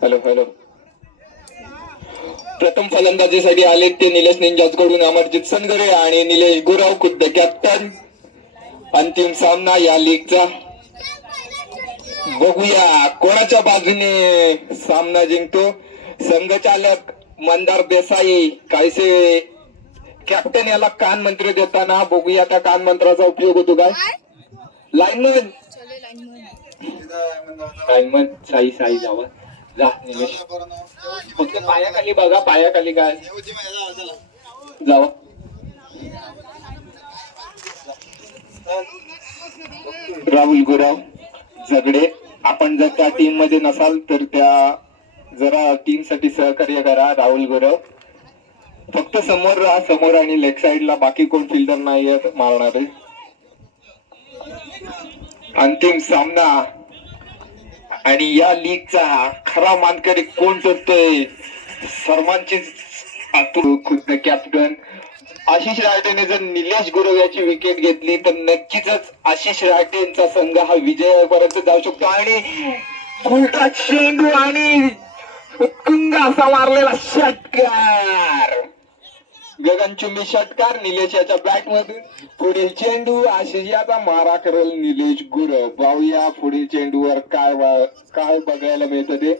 Hello hello. प्रथम फलंदाजीसाठी आले ते निलेश निंजाज कडून अमरजित सनगरे आणि निलेश गुराव खुद्द कॅप्टन. अंतिम सामना या लीगचा. बघूया कोणाच्या बाजूने सामना जिंकतो. संघचालक मंदार देसाई कायसे कॅप्टन याला कान मंत्र देताना बघूया त्या कान मंत्राचा उपयोग होतो काय. लाईनमन लाईनमन साई साई जावं जा निलेश. फक्त पायाखाली बघा पायाखाली काय जावं. राहुल गुराव झगडे आपण जर त्या टीम मध्ये नसाल तर त्या जरा टीम साठी सहकार्य करा. राहुल गुराव फक्त समोर राहा समोर आणि लेग साइडला बाकी कोण फिल्डर नाही आहेत मारणारे. अंतिम सामना आणि या लीगचा खरा मानकरी कोण ठरतोय. सर्वांची खुद्द कॅप्टन आशिष रायटेने जर निलेश गुरव याची विकेट घेतली तर नक्कीच आशिष रायटेंचा संघ हा विजयापर्यंत जाऊ शकतो. आणि उलटा चेंडू आणि उत्तुंग असा मारलेला षटकार गगनचुंबी षटकार निलेश याच्या बॅट मधून. पुढील चेंडू आशिष याचा मारा करेल निलेश गुरव. पाहूया पुढील चेंडूवर काय बघायला मिळतं ते.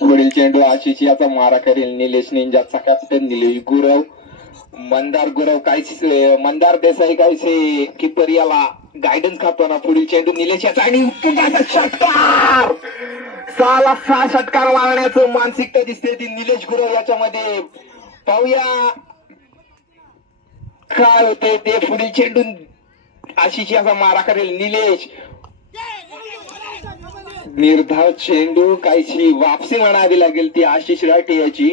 पुढील चेंडू आशिष याचा मारा करेल निलेश निंजाचा कॅप्टन निलेश गुरव. मंदार देसाई कायसे किपर याला गायडन्स खातो. पुढील चेंडू निलेश याचा आणि षटकार. 6 षटकार मारण्याचं मानसिकता दिसते ती निलेश गुरव याच्यामध्ये. पाहूया काय होते ते. पुढील चेंडू आशिष याचा मारा करेल निलेश. निर्धाव चेंडू कायची वापसी म्हणावी लागेल ती आशिष राठे याची.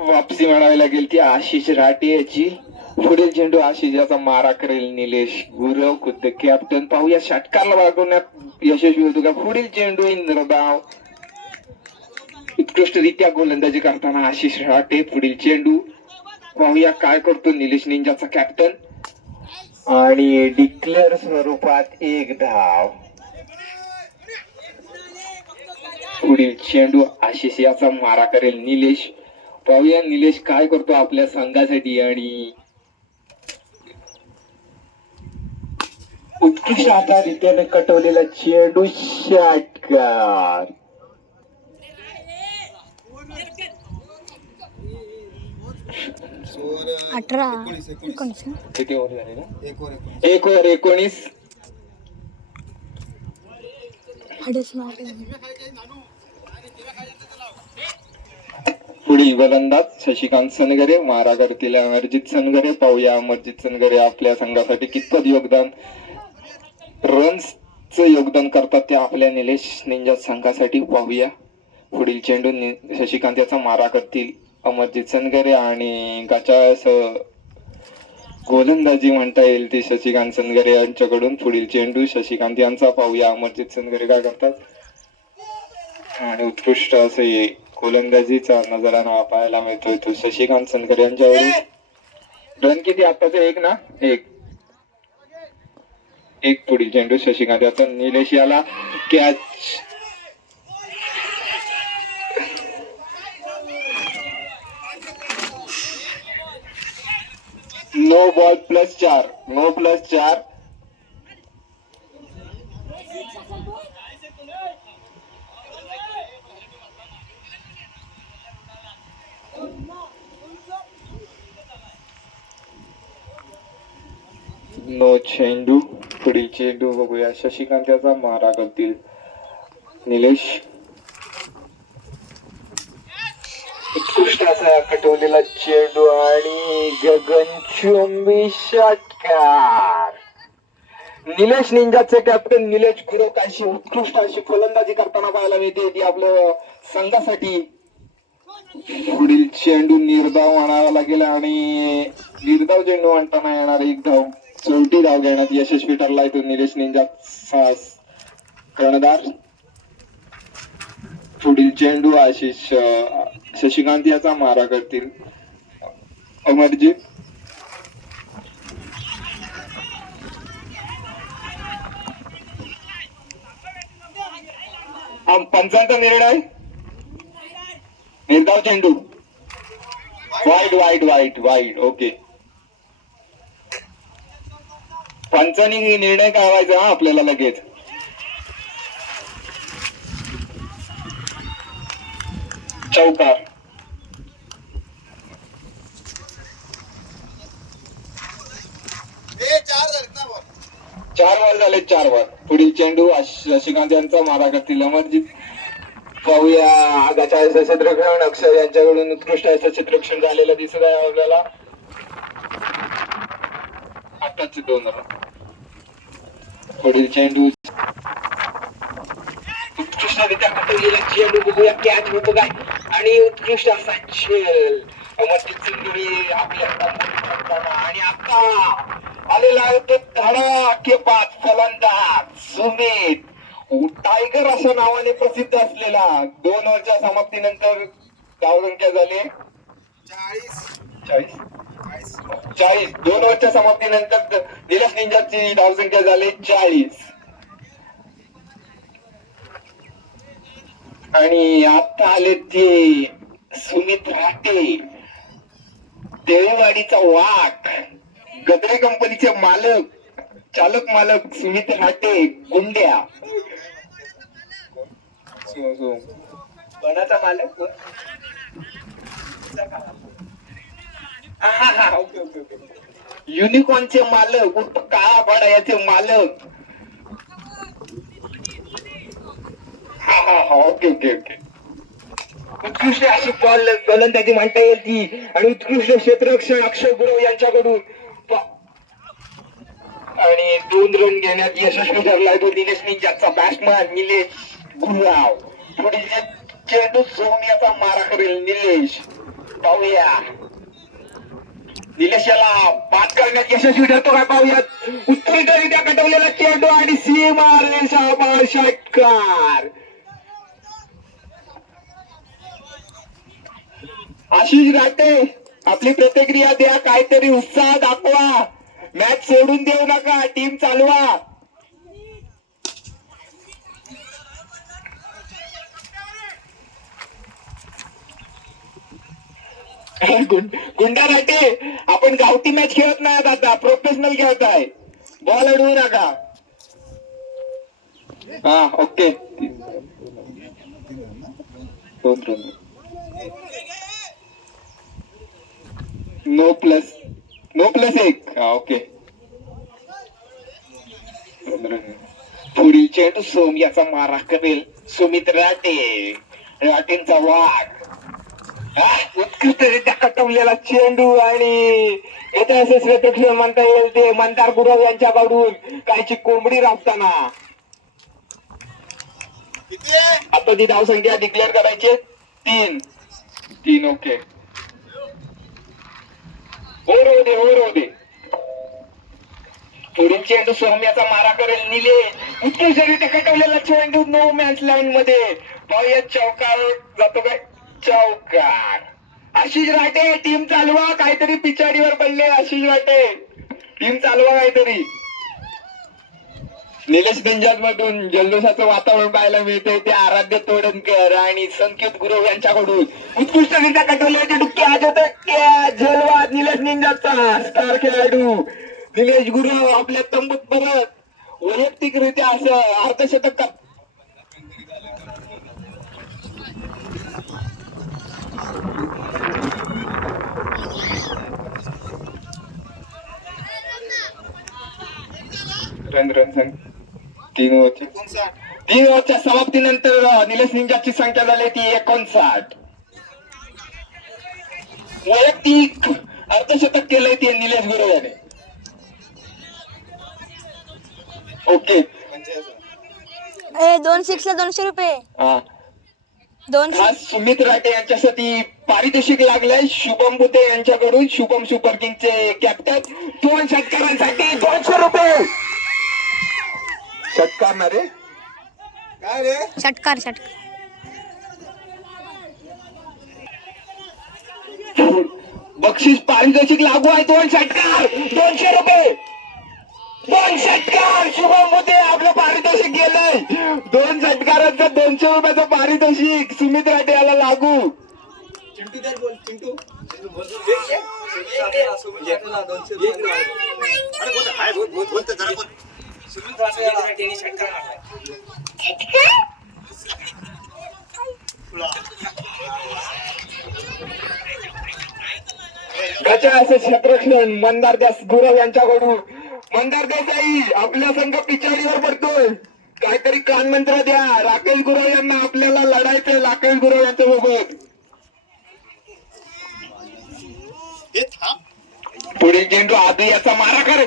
वापसी म्हणावी लागेल ती आशिष राठे याची. पुढील चेंडू आशिष याचा मारा करेल निलेश गुरव खुद्द कॅप्टन. पाहूया षटकारला वागवण्यात यशस्वी होतो का. पुढील चेंडू इंद्रधाव उत्कृष्टरित्या गोलंदाजी करताना आशिष राठे. पुढील चेंडू पाहूया काय करतो निलेश निंजाचा कॅप्टन. आणि डिक्लेअर स्वरूपात 1 धाव. पुढील चेंडू आशिष याचा मारा करेल निलेश. पाहूया निलेश काय करतो आपल्या संघासाठी. आणि उत्कृष्ट असा रीतीने कटवलेला चेंडू षटकार. किती ओव्हर झाले ना. 1 ओव्हर 19. पुढील गोलंदाज शशिकांत सनगरे मारा करतील अमरजित सनगरे. पाहूया अमरजित सनगरे आपल्या संघासाठी कितपत रन्सचं योगदान करतात ते आपल्या निलेश निंजा संघासाठी. पाहूया पुढील चेंडू शशिकांत याचा मारा करतील अमरजित सनगरे. आणि गोलंदाजी म्हणता येईल ती शशिकांत सनगरे यांच्याकडून. पुढील चेंडू शशिकांत यांचा. पाहूया अमरजित सनगरे काय करतात. आणि उत्कृष्ट असे गोलंदाजीचा नजराना पाहायला मिळतोय तो शशिकांत सनगरे यांच्यावरून. रन किती आताचे 1 ना 1. पुढील चेंडू शशिकांत याचा निलेश याला catch. No ball +4. No +4. No चेंडू. पुढील चेंडू बघूया शशिकांत याचा मारा करतील निलेश. उत्कृष्ट असा कटवलेला चेंडू आणि गगनचुंबी षटकार. निलेश निंजाचे कॅप्टन निलेश गुरव काशी उत्कृष्ट अशी फलंदाजी करताना पाहायला मिळते ती आपल्या संघासाठी. पुढील चेंडू निर्धाव आणावा लागेल आणि निर्धाव चेंडू आणताना येणार 1 धाव. 40 धाव घेण्यात यशस्वी ठरलाय तो निलेश निंजा कर्णधार. पुढील चेंडू आशिष शशिकांत याचा मारा करतील अमरजित. पंचांचा निर्णय निर्धाव चेंडू वाईट वाईट वाईट वाईट ओके पंचांनी निर्णय कळवायचा हा आपल्याला लगेच चौकार 4 बॉल झाले 4 बॉल पुढील चेंडू शशिकांत यांचा मारा करतील अमरजीत पाहूया आगाच्या क्षेत्ररक्षण अक्षर यांच्याकडून उत्कृष्ट असं क्षेत्ररक्षण झालेलं दिसत आहे आपल्याला 8-2 रन पुढील चेंडू उत्कृष्टरित्या कटवलेला चेंडू बघूया कॅच होतो काय आणि उत्कृष्ट असा खेळ अमरजीत सिंग आपल्या आणि आता आलेला आहे तो धडाकेबाज फलंदाज सुमित टायगर अशा नावाने प्रसिद्ध असलेला 2 ओव्हरच्या समाप्तीनंतर धावसंख्या झाली 40 2 ओव्हरच्या समाप्तीनंतर निलेश निंजाची धावसंख्या झाली 40 आणि आता आले ते सुमित राटे देववाडीचा वाघ गद्रे कंपनीचे चालक मालक सुमित राटे गुंड्या कोणाचा मालक युनिकॉर्नचे मालक काळा बडायाचे मालक ओके ओके ओके उत्कृष्ट अशी गोलंदाजी म्हणता येईल ती आणि उत्कृष्ट क्षेत्ररक्षण अक्षय गुरव यांच्याकडून आणि 2 रन घेण्यात यशस्वी ठरलाय तो निलेश निंजाचा बॅट्समॅन निलेश गुरव पुढील चेंडू सोमयाचा मारा करेल निलेश पाहूया निलेश याला बाद करण्यात यशस्वी ठरतो काय पाहूयात उत्कृष्टरित्या कटवलेला चेंडू आणि सीमा रेषा षटकार आशिष राटे आपली प्रतिक्रिया द्या काहीतरी उत्साह दाखवा मॅच सोडून देऊ नका टीम चालवा गुंडा राटे आपण गावठी मॅच खेळत नाही आता प्रोफेशनल खेळताय बॉल अडवू नका हा okay 2 run no plus 1 okay पुढील चेंडू सोमयाचा मारा करेल सुमित राटेंचा वाघ उत्कृष्टरित्या कटवलेला चेंडू आणि ऐतिहासिक क्षेत्ररक्षण म्हणता येईल ते मंदार गुरव यांच्याकडून कायची कोंबडी राबताना आता ती धावसंख्या डिक्लेअर करायची 3 ओके हो दे पुढील चेंडू सोम्याचा मारा करेल निले उत्कृष्टरित्या कटवलेला चेंडू नो मॅच लाईन मध्ये पाहूया चौकार जातो काय चौकार आशिष राटे टीम चालवा काहीतरी पिछाडीवर पडले आशिष राटे टीम चालवा काहीतरी निलेश निंजाज मधून जल्लोषाचं वातावरण पाहायला मिळते ते आराध्य तोडणकर आणि संकेत गुरव यांच्याकडून उत्कृष्टरित्या कटवलेला चेंडू कॅच होतं झेलवाद निलेश निंजाचा स्टार खेळाडू निलेश गुरव आपल्या तंबूत परत वैयक्तिकरित्या असं अर्धशतक रन संघ 3 ओव्हरच्या समाप्तीनंतर निलेश निंजाची संख्या झाली ती 59 वैयक्तिक अर्धशतक केलंय ते निलेश गुरव याने ओके 2 6 200 रुपये सुमित राटे यांच्यासाठी पारितोषिक लागलंय शुभम बुते यांच्याकडून शुभम सुपर किंगचे कॅप्टन 2 षटकारांसाठी 200 रुपये षटकार ना रे काय रे षटकार बक्षीस पारितोषिक लागू आहे 2 षटकार 200 रुपये 2 षटकार शुभम होते आपलं पारितोषिक गेलंय 2 षटकारांचं 200 रुपयाचं पारितोषिक सुमित राठे याला लागू. गजा असं क्षेत्ररक्षण मंदार दास गुरव यांच्याकडून. मंदार देसाई आपल्या संघ पिछाडीवर पडतोय. काहीतरी कानमंत्र द्या. राकेश गुरव यांना आपल्याला लढायचंय राकेश गुरव यांच्यासोबत. पुढील चेंडू आदू याचा मारा कर.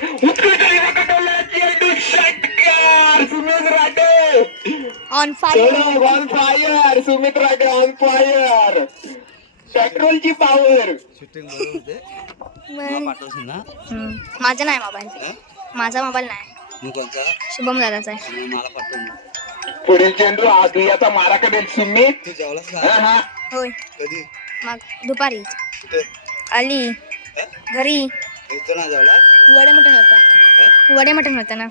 चेंडू षटकार Sumit Rathe on fire. On fire. Sumit Rathe on fire. पेट्रोलची पॉवर. माझा नाही मोबाईल. माझा मोबाईल नाही. शुभम दादाचा आहे. पुढील चेंडू आदू याचा मारा करेल सुमित. होय मग दुपारी आली घरी. वडे मटण होता. वडे मटण होता ना.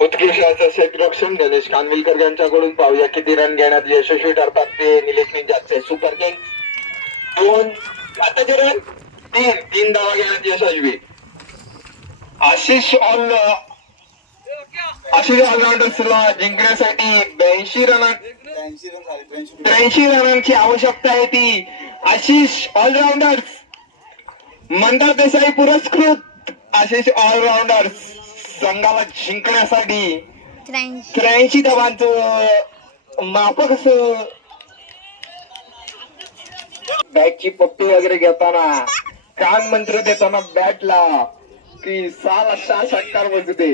उत्कृष्ट असं क्षेत्ररक्षण गणेश कानविलकर यांच्याकडून. पाहूया किती रन घेण्यात यशस्वी ठरतात ते निलेश निंजाचे सुपर किंग. 2 आताचे रन 3 धावा घेण्यात यशस्वी. आशिष ऑलराऊंडर्सला जिंकण्यासाठी 83 रनांची आवश्यकता आहे ती. आशिष ऑलराऊंडर्स मंदार देसाई पुरस्कृत आशिष ऑलराऊंडर्स संघाला जिंकण्यासाठी 83 धावांचं माफक असं बॅटची पप्पी वगैरे घेताना कान मंत्र देताना बॅटला की 6 षटकार बसते.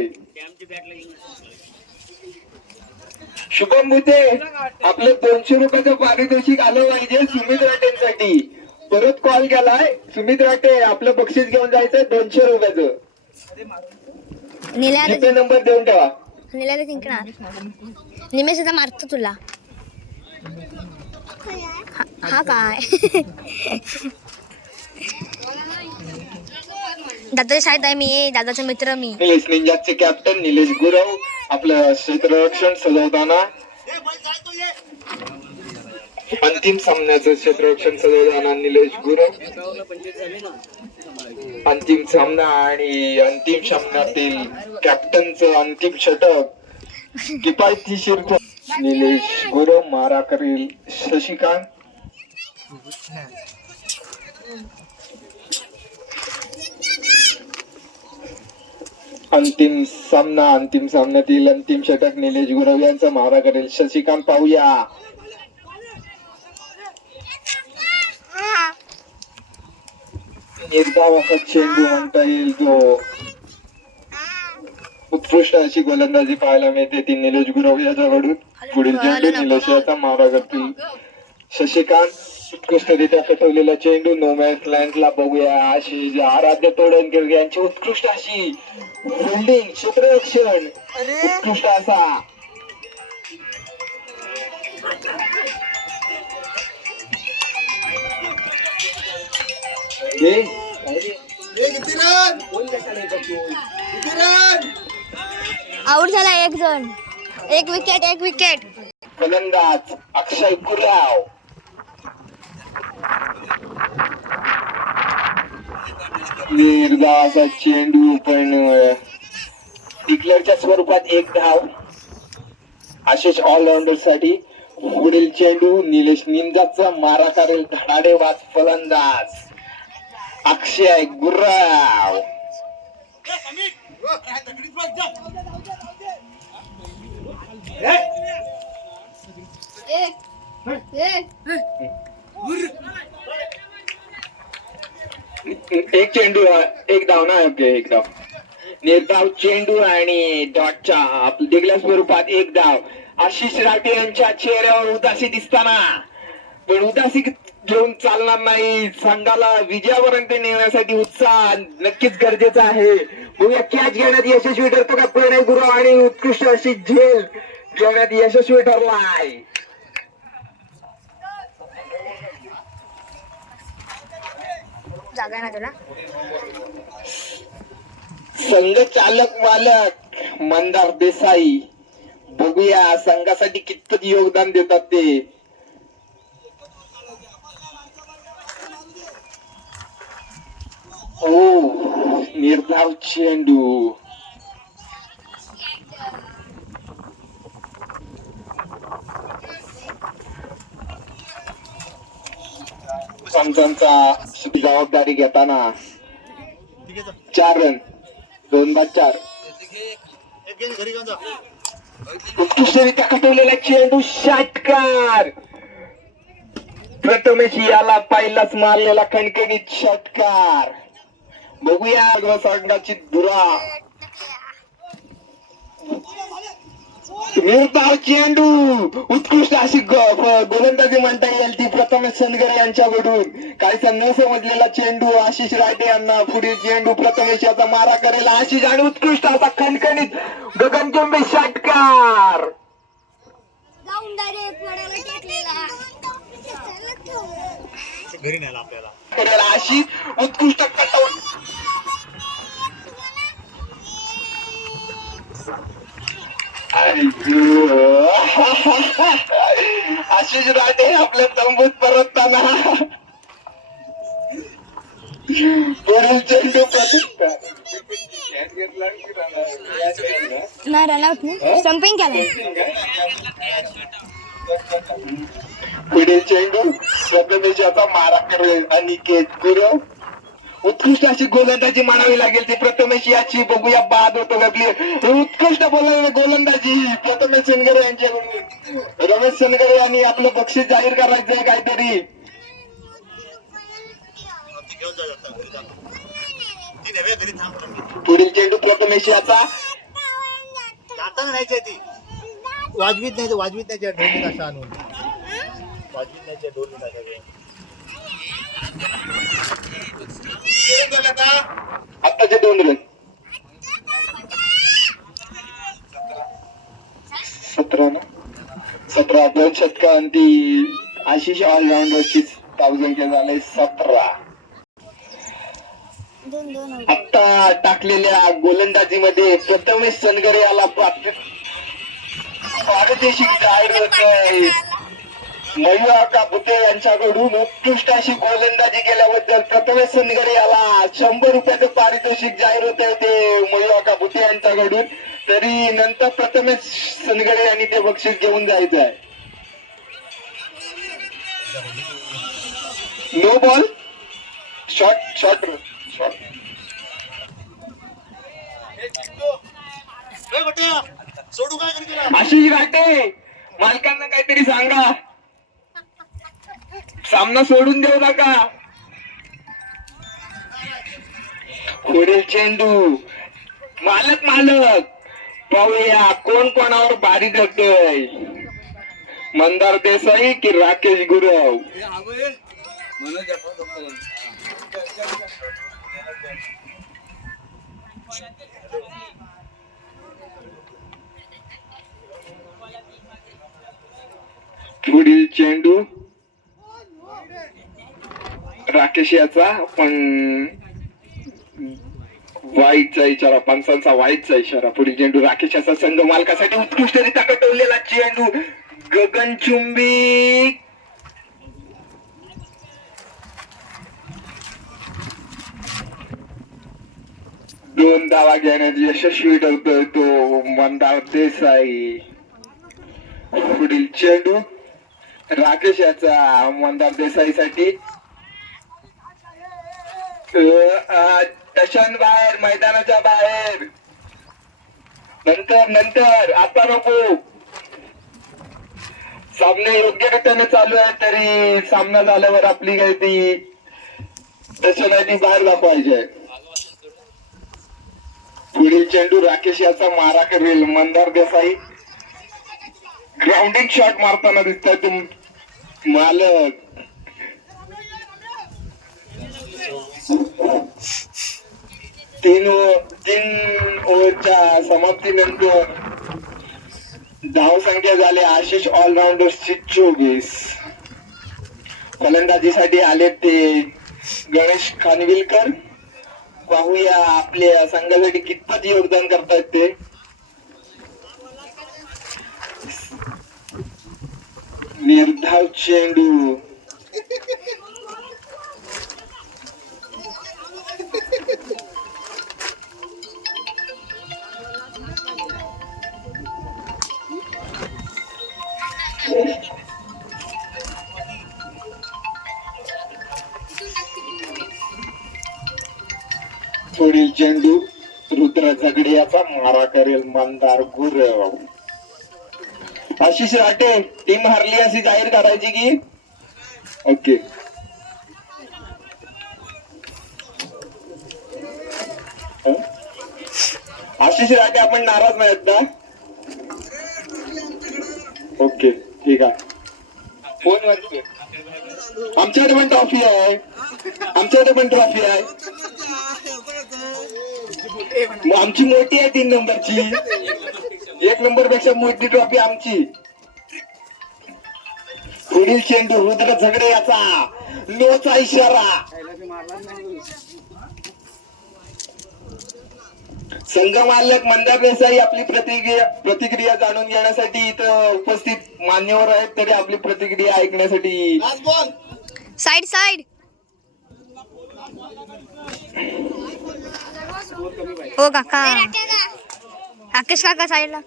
शुभम भुते आपलं 200 रुपयाचं पारितोषिक आलं पाहिजे सुमित राठेंसाठी. परत कॉल केलाय. सुमित राठे आपलं बक्षीस घेऊन जायचंय 200 रुपयाचं. नंबर देऊन ठेवा. निल्याला जिंकणार. निमेश आता मारतो तुला. हा काय दादाच्या शाळेत आहे मी. दादाचा मित्र मी. निलेश निंजाचे कॅप्टन निलेश गुरव आपलं क्षेत्ररक्षण सजवताना. अंतिम सामन्याचं क्षेत्ररक्षण सजवताना निलेश गुरव. अंतिम सामना आणि अंतिम सामन्यातील कॅप्टनचं अंतिम षटक किफायतशीर. निलेश गुरव मारा करील शशिकांत. अंतिम सामन्यातील अंतिम षटक निलेश गुरव यांचा मारा करेल शशिकांत. पाहूया निर्धाव असा चेंडू म्हणता येईल जो उत्कृष्ट अशी गोलंदाजी पाहायला मिळते ती निलेश गुरव याच्याकडून. पुढील चेंडू निलेश याचा मारा करतील शशिकांत. उत्कृष्टरित्या कटवलेला चेंडू नो मॅन्स लँडला. बघूया आशिष आराध्य तोडणकर यांची उत्कृष्ट अशी फिल्डिंग क्षेत्ररक्षण उत्कृष्ट असा. आउट झाला एक जण. एक विकेट. फलंदाज अक्षय कुराव. निर्धावाचा चेंडू पण डिक्लेअरच्या स्वरूपात 1 धाव आशिष ऑलराऊंडर साठी. पुढील चेंडू निलेश निंजाचा मारा करेल धडाडेबाज फलंदाज अक्षय गुराव. एक चेंडू 1 धाव ना. एक धाव निर्धाव चेंडू आणि डॉटच्या डिग्ल्या स्वरूपात 1 धाव. आशिष राठे यांच्या चेहऱ्यावर उदासी दिसताना पण उदासी घेऊन चालणार नाही. संघाला विजयापर्यंत नेण्यासाठी उत्साह नक्कीच गरजेचा आहे. बघूया कॅच घेण्यात यशस्वी ठरतो का प्रणय गुरव आणि उत्कृष्ट अशी झेल घेण्यात यशस्वी ठरलाय. जागा ना तुला. संघ चालक मालक मंदार देसाई, बघूया संघासाठी कितपत योगदान देतात ते. ओ निर्धाव चेंडू. पंचांचा जबाबदारी घेताना 4 रन 2-4. उत्कृष्टरित्या कटवलेला चेंडू, षटकार. प्रथमेश याला पहिलाच मारलेला कणकणीत षटकार. बघूया संघाची धुरा. निर्धाव चेंडू, उत्कृष्ट अशी गोलंदाजी म्हणता येईल ती प्रथमेश सनगरे यांच्याकडून. काहीसा न समजलेला चेंडू आशिष रायडे यांना. पुढील चेंडू प्रथमेश याचा मारा करेल आशिष आणि उत्कृष्ट असा खणखणीत गगनचुंबी षटकार. घरी नेला आपल्याला करेल आशिष, उत्कृष्ट कटवून. आशिष राठे आपल्या तंबूत परतताना पुढील चेंडू नाही रनआउट नाही, स्टंपिंग केलं. पुढील चेंडू प्रथमेशाचा मारा करेल अनिकेत गुरव. उत्कृष्ट अशी गोलंदाजी मानावी लागेल ती प्रथमेश याची. बघूया बाद होतो गबली. उत्कृष्ट गोलंदाजी प्रथमेश सनगरे यांच्याकडून. रमेश सनगरे यांनी आपलं बक्षीस जाहीर करायचंय काहीतरी. पुढील चेंडू प्रथमेश याचा. जाताना नाही ती वाजवीत नाही, वाजवीत नाही ढोल असा आणून वाजवीत नाही ढोल आत्ताचे 2 रन. 17 ना 17 2 षटका आणि ती आशिष ऑलराऊंडरची संख्या झाले 17. आता टाकलेल्या गोलंदाजीमध्ये प्रथमेश सनगरे याला पारितोषिक जाहीर होत आहे. मयूर कापुते यांच्याकडून. उत्कृष्ट अशी गोलंदाजी केल्याबद्दल प्रथमेश सनगरे याला 100 रुपयाचं पारितोषिक जाहीर होत आहे ते मयूर कापुते यांच्याकडून. तरी नंतर प्रथमेश सनगरे यांनी ते बक्षीस घेऊन जायचं आहे. No ball, short short short. सोडू काय करी तुला आशिष राठे, मालकांना काहीतरी सांगा, सामना सोडून देऊ नका. पुढील चेंडू मालक पाहूया कोण कोणावर भारी धरतोय. मंदार देसाई की राकेश गुरव. पुढील चेंडू राकेश याचा, पण वाईटचा इशारा, पंचांचा वाईटचा इशारा. पुढील चेंडू राकेश याचा संघ मालकासाठी. उत्कृष्टरित्या कटवलेला चेंडू गगनचुंबी. दोन धावा घेण्यात यशस्वी ठरतोय तो मंदार देसाई. पुढील चेंडू राकेश याचा मंदार देसाईसाठी. टशन बाहेर, मैदानाच्या बाहेर. नंतर आता नको. सामने योग्य रीतीने चालू आहे, तरी सामना झाल्यावर आपली काही ती टशन आहे ती बाहेर दाखवायची आहे. पुढील चेंडू राकेश याचा मारा करेल मंदार देसाई. ग्राउंडिंग शॉट मारताना दिसतंय तुम मालक. तीन ओव्हरच्या समाप्तीनंतर धाव संख्या झाली आशिष ऑलराऊंडर्सची 24. फलंदाजीसाठी आले ते गणेश खानविलकर, पाहूया आपल्या संघासाठी कितपत योगदान करतायत ते. निर्धाव चेंडू, पुढील चेंडू रुद्र झगडे याचा मारा करेल मंदार गुरव. आशिष राटे, टीम हरली अशी जाहीर करायची की ओके. आशिष राटे, आपण नाराज नाहीत ना? ओके ठीक आहे. कोण म्हणतोय? आमच्याकडे पण ट्रॉफी आहे, आमच्याकडे पण ट्रॉफी आहे. मग आमची मोठी आहे 3 नंबरची. 1 नंबर पेक्षा मोठी ट्रॉफी आमची. पुढील चेंडू रुद्र झगडे याचा नोचा इशारा. संघ मालक मंदार देसाई आपली प्रतिक्रिया जाणून घेण्यासाठी इथं उपस्थित मान्यवर आहेत, तरी आपली प्रतिक्रिया ऐकण्यासाठी. Side side. हो काका, आकेश काका साईडला.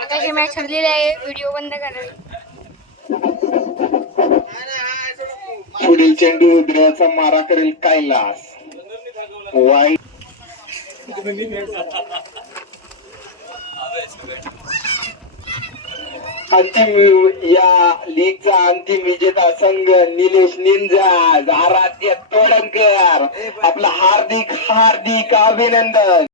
आकाशी मॅच ठरलेली आहे, व्हिडिओ बंद करावी. पुढील चेंडू रुद्राचा मारा करेल कैलास. वाईट अंतिम या लीगचा अंतिम विजेता संघ निलेश निंजा आराध्य तोडणकर. आपला हार्दिक हार्दिक अभिनंदन.